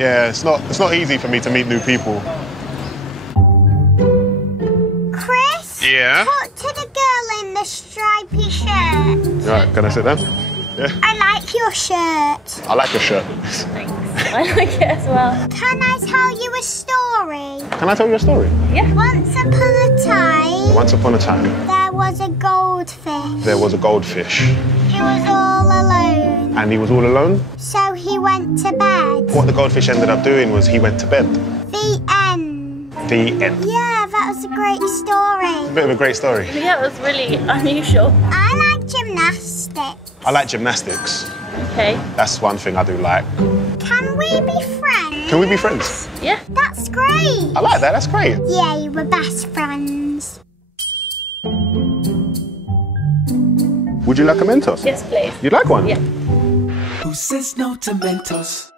Yeah, it's not easy for me to meet new people. Chris? Yeah? Talk to the girl in the stripy shirt. Right, can I sit down? Yeah. I like your shirt. I like your shirt. Thanks. I like it as well. Can I tell you a story? Can I tell you a story? Yeah. Once upon a time, Once upon a time, there was a goldfish. there was a goldfish. He was all alone. And he was all alone. So he went to bed. What the goldfish ended up doing was he went to bed. The end. The end. Yeah, that was a great story. A bit of a great story. Yeah, it was really unusual. I like gymnastics. I like gymnastics. Okay. That's one thing I do like. Can we be friends? Can we be friends? Yeah. That's great. I like that, that's great. Yeah, we're best friends. Would you like a Mentos? Yes, please. You'd like one? Yeah. Who says no to Mentos?